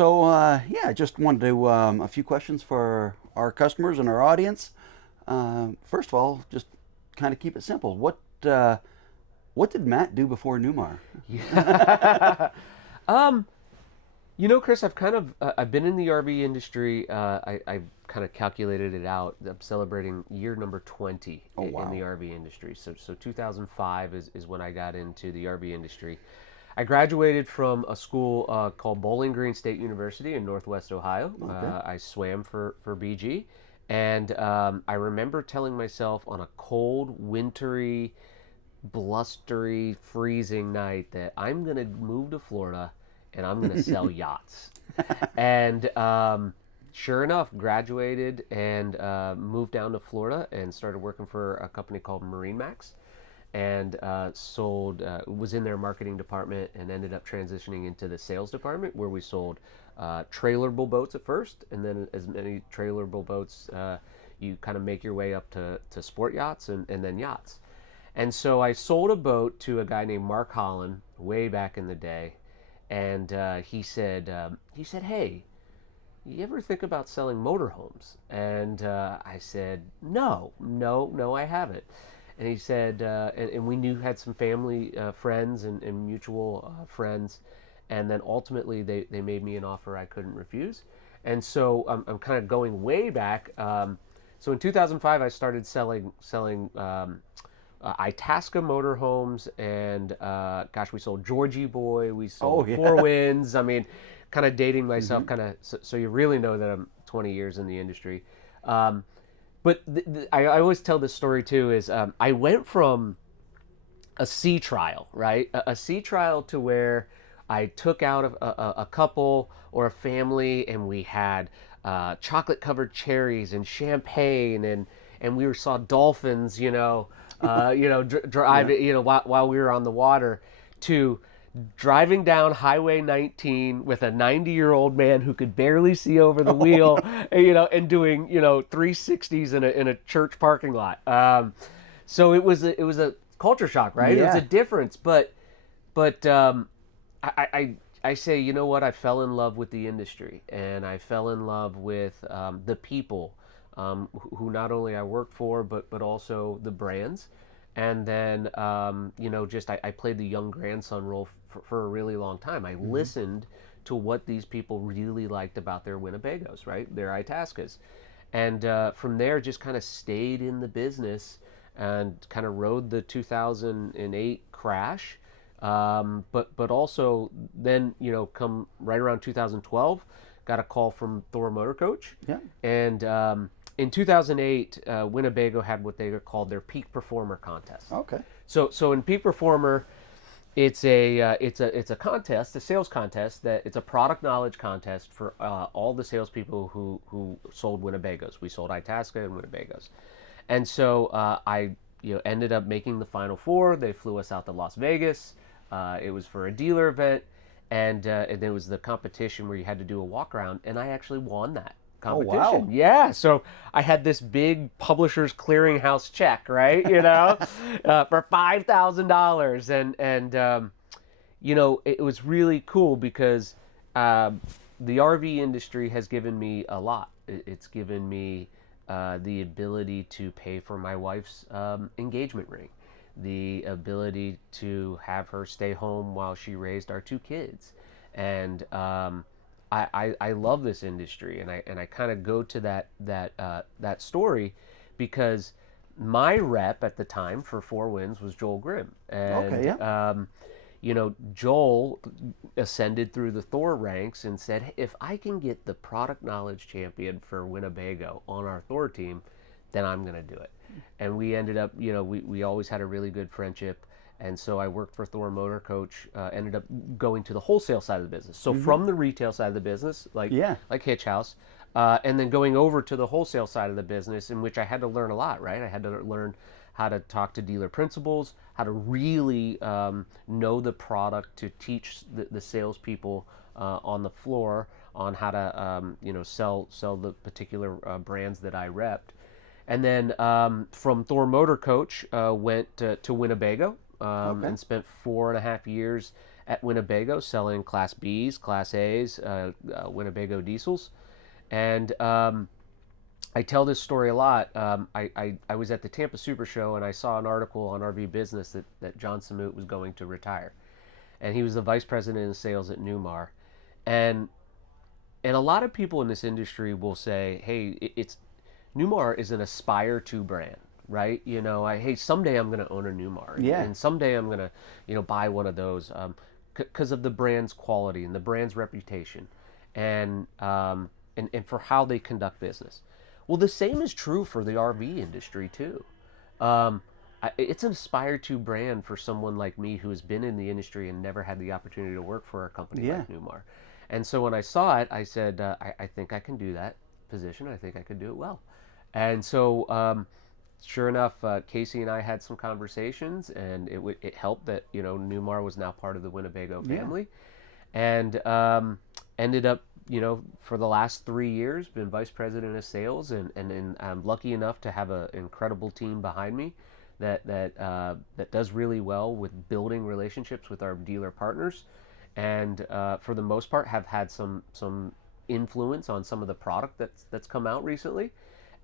So, yeah, I just wanted to a few questions for our customers and our audience. First of all, just kind of keep it simple. What did Matt do before Newmar? Yeah. um, Chris, I've been in the RV industry. I've kind of calculated it out. I'm celebrating year number 20 Oh, in the wow. RV industry. So 2005 is when I got into the RV industry. I graduated from a school called Bowling Green State University in Northwest Ohio. Okay. I swam for BG, and I remember telling myself on a cold, wintry, blustery, freezing night that I'm going to move to Florida and I'm going to sell yachts. And sure enough, graduated and moved down to Florida and started working for a company called Marine Max, and was in their marketing department and ended up transitioning into the sales department where we sold trailerable boats at first, and then as many trailerable boats, you kind of make your way up to sport yachts and then yachts. And so I sold a boat to a guy named Mark Holland way back in the day, and he said, "Hey, you ever think about selling motorhomes?" And I said, No, I haven't." And he said, and we had some family friends and mutual friends, and then ultimately they made me an offer I couldn't refuse. And so I'm kind of going way back. So in 2005, I started selling Itasca motorhomes, and gosh, we sold Georgie Boy, we Oh, sold Four yeah. Winds. I mean, kind of dating myself, kind of so you really know that I'm 20 years in the industry. But I always tell this story too. Is I went from a sea trial, right? A sea trial to where I took out a couple or a family, and we had chocolate covered cherries and champagne, and we saw dolphins, drive Yeah. it, while we were on the water, to driving down Highway 19 with a 90-year-old man who could barely see over the Oh, wheel, no. and doing 360s in a church parking lot. So it was a culture shock, right? It was a Yeah. difference, but I say, you know what? I fell in love with the industry, and I fell in love with the people, who not only I worked for, but also the brands. And then, just I played the young grandson role for a really long time. I listened to what these people really liked about their Winnebagos, right? Their Itascas. And from there, just kind of stayed in the business and kind of rode the 2008 crash. But also then, come right around 2012, got a call from Thor Motor Coach. Yeah. And in 2008, Winnebago had what they called their Peak Performer contest. Okay. So in Peak Performer, it's a contest, a sales contest, that it's a product knowledge contest for all the salespeople who sold Winnebagos. We sold Itasca and Winnebagos, and so I ended up making the final four. They flew us out to Las Vegas. It was for a dealer event, and it was the competition where you had to do a walk around, and I actually won that Oh, competition. wow. Yeah, so I had this big Publishers Clearinghouse check, right? For $5,000, and it was really cool because the RV industry has given me a lot. It's given me the ability to pay for my wife's engagement ring, the ability to have her stay home while she raised our two kids, and I love this industry, and I kind of go to that story because my rep at the time for Four Winds was Joel Grimm, Okay. and Yeah. Joel ascended through the Thor ranks and said, "Hey, if I can get the product knowledge champion for Winnebago on our Thor team, then I'm going to do it." And we ended up, we always had a really good friendship. And so I worked for Thor Motor Coach, ended up going to the wholesale side of the business. So from the retail side of the business, Yeah. like Hitch House, and then going over to the wholesale side of the business, in which I had to learn a lot, right? I had to learn how to talk to dealer principals, how to really know the product, to teach the salespeople on the floor on how to sell the particular brands that I repped. And then from Thor Motor Coach, went to Winnebago, Okay. and spent 4.5 years at Winnebago selling Class Bs, Class As, Winnebago diesels. And I tell this story a lot. I was at the Tampa Super Show and I saw an article on RV Business that John Samut was going to retire. And he was the vice president of sales at Newmar. And a lot of people in this industry will say, hey, it's Newmar is an aspire to brand, right? Hey, someday I'm going to own a Newmar. Yeah. And someday I'm going to, buy one of those because of the brand's quality and the brand's reputation and for how they conduct business. Well, the same is true for the RV industry too. It's an aspire to brand for someone like me who has been in the industry and never had the opportunity to work for a company like Newmar. And so when I saw it, I said, I think I can do that position. I think I could do it well. And so, sure enough, Casey and I had some conversations, and it helped that Newmar was now part of the Winnebago family, and ended up for the last 3 years been vice president of sales, and I'm lucky enough to have an incredible team behind me that does really well with building relationships with our dealer partners. And for the most part have had some influence on some of the product that's come out recently,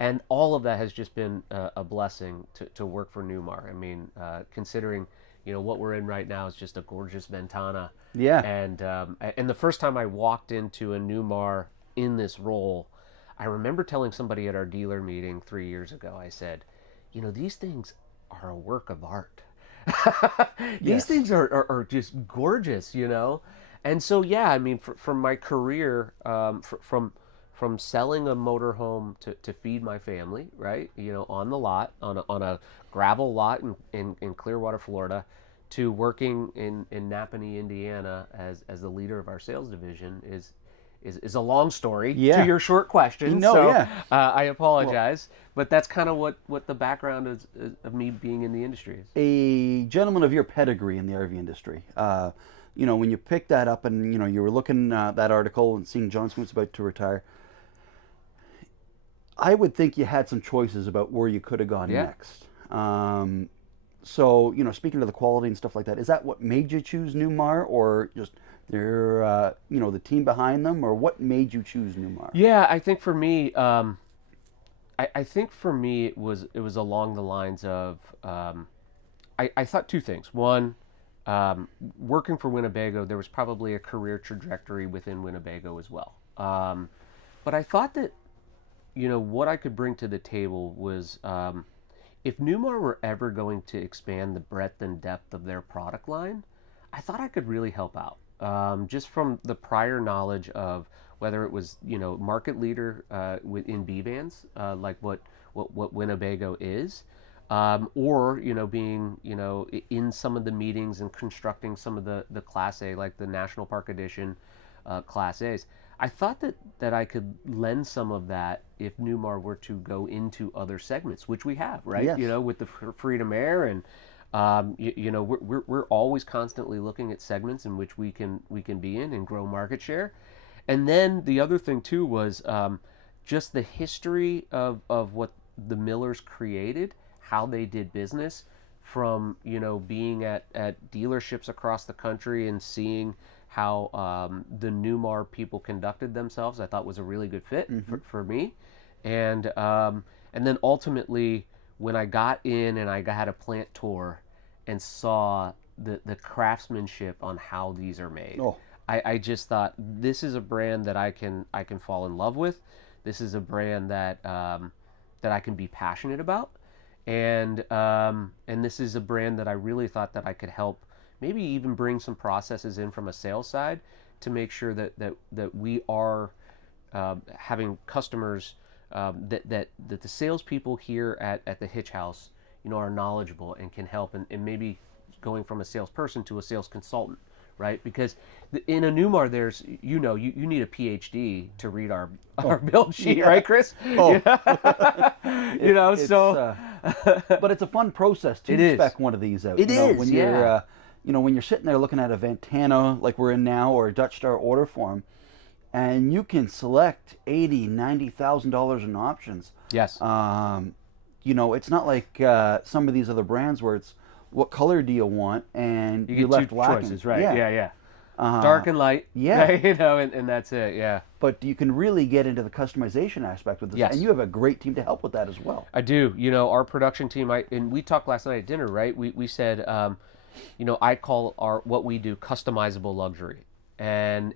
and all of that has just been a blessing to work for Newmar. I mean, considering what we're in right now is just a gorgeous Ventana. Yeah. And the first time I walked into a Newmar in this role, I remember telling somebody at our dealer meeting 3 years ago. I said, these things are a work of art. These things are just gorgeous, and so I mean, from my career, from selling a motorhome to feed my family, right, on the lot, on a gravel lot in Clearwater, Florida, to working in Napanee, Indiana as the leader of our sales division is a long story to your short question. I apologize, but that's kind of what the background is of me being in the industry is. A gentleman of your pedigree in the RV industry, when you picked that up and you were looking at that article and seeing John Smoot's about to retire, I would think you had some choices about where you could have gone next. So speaking to the quality and stuff like that, is that what made you choose Newmar, or just their the team behind them, or what made you choose Newmar? Yeah, I think for me, I think for me it was along the lines of I thought two things. One, working for Winnebago, there was probably a career trajectory within Winnebago as well. But I thought that what I could bring to the table was if Newmar were ever going to expand the breadth and depth of their product line, I thought I could really help out. Just from the prior knowledge of whether it was market leader in B vans, like what Winnebago is, or being in some of the meetings and constructing some of the Class A, like the National Park Edition Class A's. I thought that I could lend some of that if Newmar were to go into other segments, which we have, right? Yes. With the Freedom Aire, and we're always constantly looking at segments in which we can be in and grow market share. And then the other thing too was just the history of what the Millers created, how they did business, from being at dealerships across the country and seeing how the Newmar people conducted themselves. I thought was a really good fit for me, and then ultimately when I got in and I had a plant tour and saw the craftsmanship on how these are made. I just thought, this is a brand that I can fall in love with. This is a brand that I can be passionate about, and this is a brand that I really thought that I could help, maybe even bring some processes in from a sales side to make sure that we are having customers, that the salespeople here at the Hitch House are knowledgeable and can help, and maybe going from a salesperson to a sales consultant, right? Because in a Newmar, there's you need a PhD to read our build sheet, right, Chris? But it's a fun process to spec one of these out. It is when you're when you're sitting there looking at a Ventana like we're in now, or a Dutch Star order form, and you can select $80,000-$90,000 in options. Yes. It's not like some of these other brands where it's what color do you want, and You you get left two lacking. choices, right? Yeah. Uh, Dark and light. yeah. And that's it. Yeah. But you can really get into the customization aspect with this, Yes. and you have a great team to help with that as well. I do. Our production team. And we talked last night at dinner, right? We said, I call what we do customizable luxury, and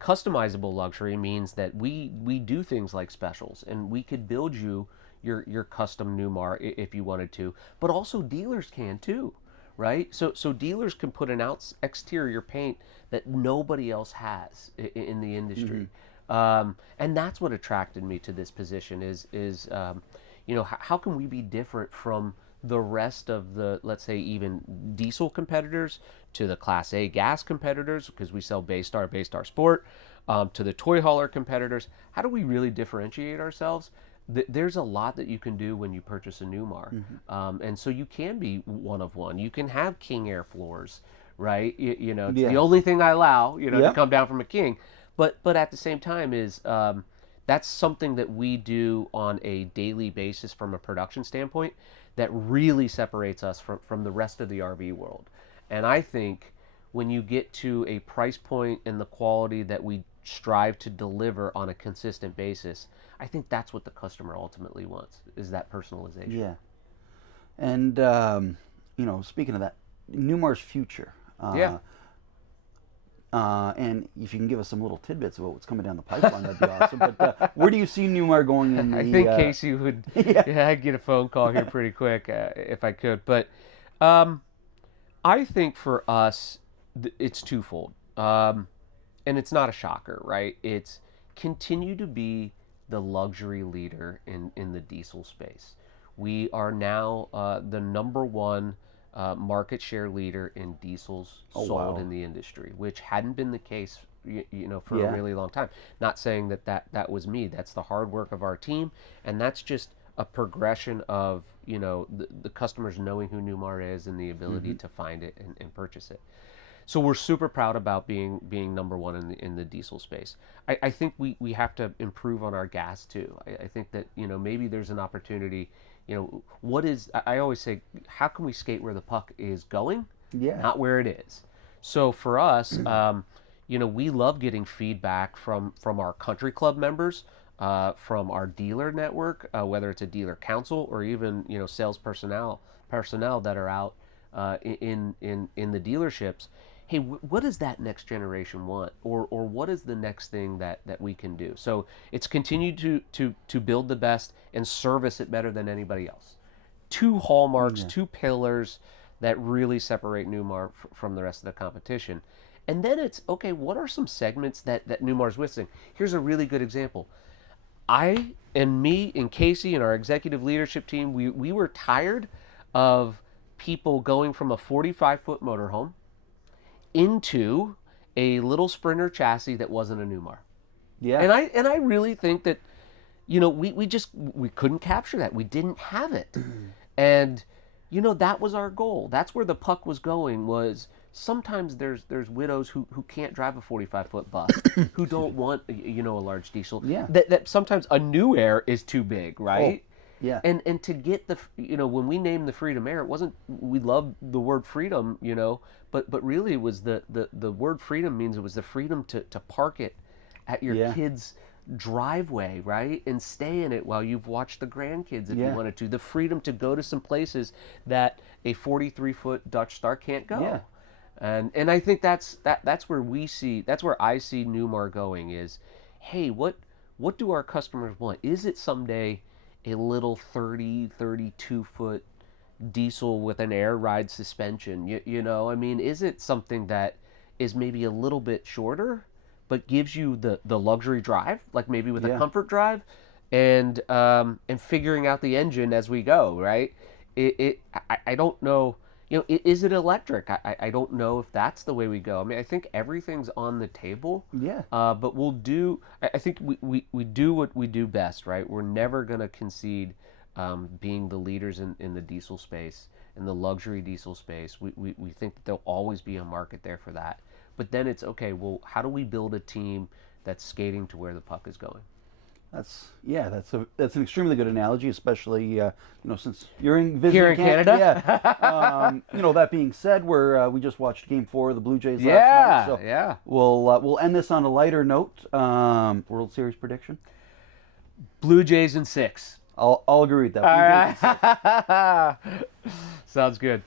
customizable luxury means that we do things like specials, and we could build you your custom Newmar if you wanted to, but also dealers can too, right? So dealers can put an exterior paint that nobody else has in the industry. And that's what attracted me to this position is how can we be different from the rest of the, let's say, even diesel competitors, to the Class A gas competitors, because we sell Baystar Sport, to the toy hauler competitors. How do we really differentiate ourselves? There's a lot that you can do when you purchase a Newmar. And so you can be one of one. You can have King Air floors, right? It's the only thing I allow, to come down from a King. But at the same time is that's something that we do on a daily basis from a production standpoint that really separates us from the rest of the RV world. And I think when you get to a price point and the quality that we strive to deliver on a consistent basis, I think that's what the customer ultimately wants, is that personalization. Yeah. And, speaking of that, Newmar's future. And if you can give us some little tidbits about what's coming down the pipeline, that'd be awesome. But where do you see Newmar going in the... I think Casey would... I'd get a phone call here pretty quick if I could. But I think for us, it's twofold. And it's not a shocker, right? It's continue to be the luxury leader in the diesel space. We are now the number one market share leader in diesels sold in the industry, which hadn't been the case for a really long time. Not saying that was me. That's the hard work of our team, and that's just a progression of the customers knowing who Newmar is and the ability to find it and purchase it. So we're super proud about being number one in the diesel space. I think we have to improve on our gas too. I think that maybe there's an opportunity. I always say, how can we skate where the puck is going, not where it is? So for us, we love getting feedback from our country club members, from our dealer network, whether it's a dealer council or even sales personnel that are out in the dealerships. Hey, what does that next generation want, or what is the next thing that we can do? So it's continue to build the best and service it better than anybody else. Two hallmarks, two pillars that really separate Newmar from the rest of the competition. And then it's, okay, what are some segments that Newmar's missing? Here's a really good example. Me and Casey and our executive leadership team, we were tired of people going from a 45-foot motorhome into a little Sprinter chassis that wasn't a Newmar. Yeah. And I really think that we couldn't capture that. We didn't have it. And that was our goal. That's where the puck was going. Was sometimes there's widows who can't drive a 45-foot bus, who don't want a large diesel. Yeah. That sometimes a New Aire is too big, right? Yeah. And to get the when we named the Freedom Aire, it wasn't, we loved the word freedom, but really it was the word freedom means it was the freedom to park it at your kid's driveway, right? And stay in it while you've watched the grandkids if you wanted to. The freedom to go to some places that a 43-foot Dutch Star can't go. Yeah. And I think that's where I see Newmar going is, hey, what do our customers want? Is it someday a little 32-foot diesel with an air ride suspension? Is it something that is maybe a little bit shorter but gives you the luxury drive, like maybe with a comfort drive, and figuring out the engine as we go, right? I don't know, is it electric? I don't know if that's the way we go. I think everything's on the table. Yeah. But I think we do what we do best, right? We're never going to concede being the leaders in the diesel space, in the luxury diesel space. We think that there'll always be a market there for that. But then it's, okay, well, how do we build a team that's skating to where the puck is going? That's an extremely good analogy, especially since you're visiting Here in Canada. Yeah. That being said, we just watched Game 4 of the Blue Jays last night. So yeah. we'll end this on a lighter note. World Series prediction. Blue Jays in 6. I'll agree with that. Blue Jays in 6. Sounds good.